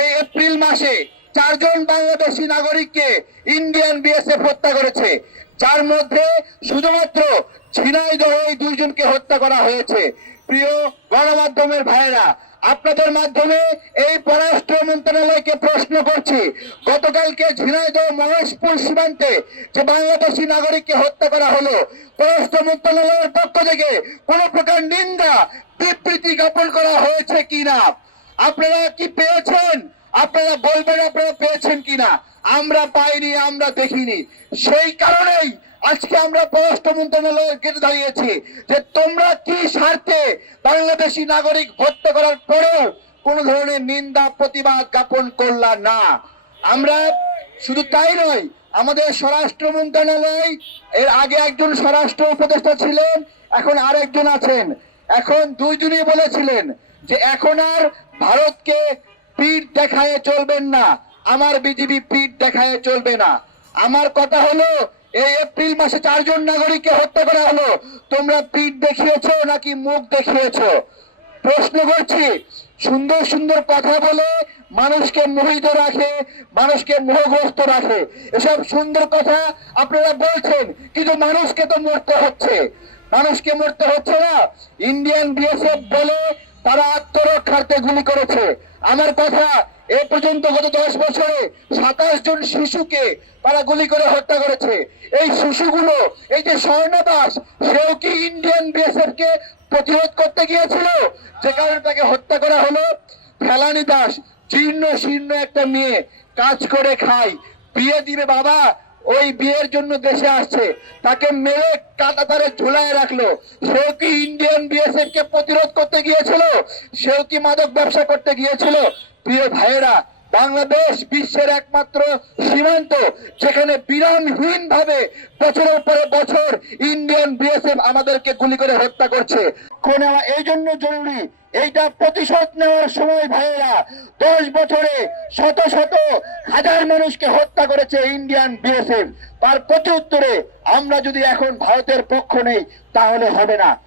এই এপ্রিল মাসে 4 জন বাংলাদেশি নাগরিককে ইন্ডিয়ান বিএসএফ হত্যা করেছে, যার মধ্যে শুধুমাত্র ঝিনাইদহে এই 2 জনকে হত্যা করা হয়েছে। প্রিয় গণমাধ্যমের ভাইয়েরা, আপনাদের মাধ্যমে এই পররাষ্ট্র মন্ত্রণালয়কে প্রশ্ন করছি, গতকালকে ঝিনাইদহ মহেশপুর সীমান্তে যে বাংলাদেশি নাগরিককে হত্যা করা হলো, পররাষ্ট্র মন্ত্রণালয়ের পক্ষ থেকে কোনো প্রকার নিন্দা বিবৃতি জ্ঞাপন করা হয়েছে কিনা? আপনারা কি পেয়েছেন? আপনারা বলবেন আপনারা পেয়েছেন কিনা। আমরা পাইনি, আমরা দেখিনি। সেই কারণেই আজকে আমরা পররাষ্ট্র মন্ত্রণালয়ের গেটে দাঁড়িয়েছি যে তোমরা কি স্বার্থে বাংলাদেশি নাগরিক হত্যা করার পরেও কোন ধরনের নিন্দা প্রতিবাদ জ্ঞাপন করলা না। আমরা শুধু তাই নয়, আমাদের স্বরাষ্ট্র মন্ত্রণালয়, এর আগে একজন স্বরাষ্ট্র উপদেষ্টা ছিলেন, এখন আরেকজন আছেন, এখন 2 জনই বলেছিলেন যে এখন আর ভারতকে পিঠ দেখায় চলবেন না, আমার বিজিবি পিঠ দেখায় চলবে না। আমার কথা হলো, এই এপ্রিল মাসে 4 জন নাগরিককে হত্যা করা হলো, তোমরা পিঠ দেখিয়েছো নাকি মুখ দেখিয়েছো? প্রশ্ন করছি। সুন্দর সুন্দর কথা বলে মানুষকে মোহিত রাখে, মানুষকে মোহগ্রস্ত রাখে, এসব সুন্দর কথা আপনারা বলছেন, কিন্তু মানুষকে তো মরতে হচ্ছে। মানুষকে মরতে হচ্ছে না। ইন্ডিয়ান বিএসএফ বলে তারা আত্মরক্ষার্থে গুলি করেছে। আমার কথা, এ পর্যন্ত গত 10 বছরে 27 জন শিশুকে তারা গুলি করে হত্যা করেছে। এই শিশুগুলো, এই যে স্বর্ণ দাস, সেও কি ইন্ডিয়ান বিএসএফ কে প্রতিরোধ করতে গিয়েছিল, যে কারণে তাকে হত্যা করা হলো? ফেলানি দাস, জীর্ণ শীর্ণ একটা মেয়ে, কাজ করে খায়, বিয়ে দিবে বাবা, ওই বিয়ের জন্য দেশে আসছে, তাকে মেরে কাঁটাতারে ঝুলায় রাখলো। সেও কি ইন্ডিয়ান বিএসএফ কে প্রতিরোধ করতে গিয়েছিল? সেও কি মাদক ব্যবসা করতে গিয়েছিল? প্রিয় ভাইয়েরা, বাংলাদেশ বিশ্বের একমাত্র সীমান্ত যেখানে বিরামহীন ভাবে বছরের পরে বছর ইন্ডিয়ান বিএসএফ আমাদেরকে গুলি করে হত্যা করছে। এই জন্য জরুরি, এইটা প্রতিশোধ নেওয়ার সময় ভাইয়েরা। 10 বছরে শত শত হাজার মানুষকে হত্যা করেছে ইন্ডিয়ান বিএসএফ। তার প্রতি উত্তরে আমরা যদি এখন ভারতের পক্ষ নেই তাহলে হবে না।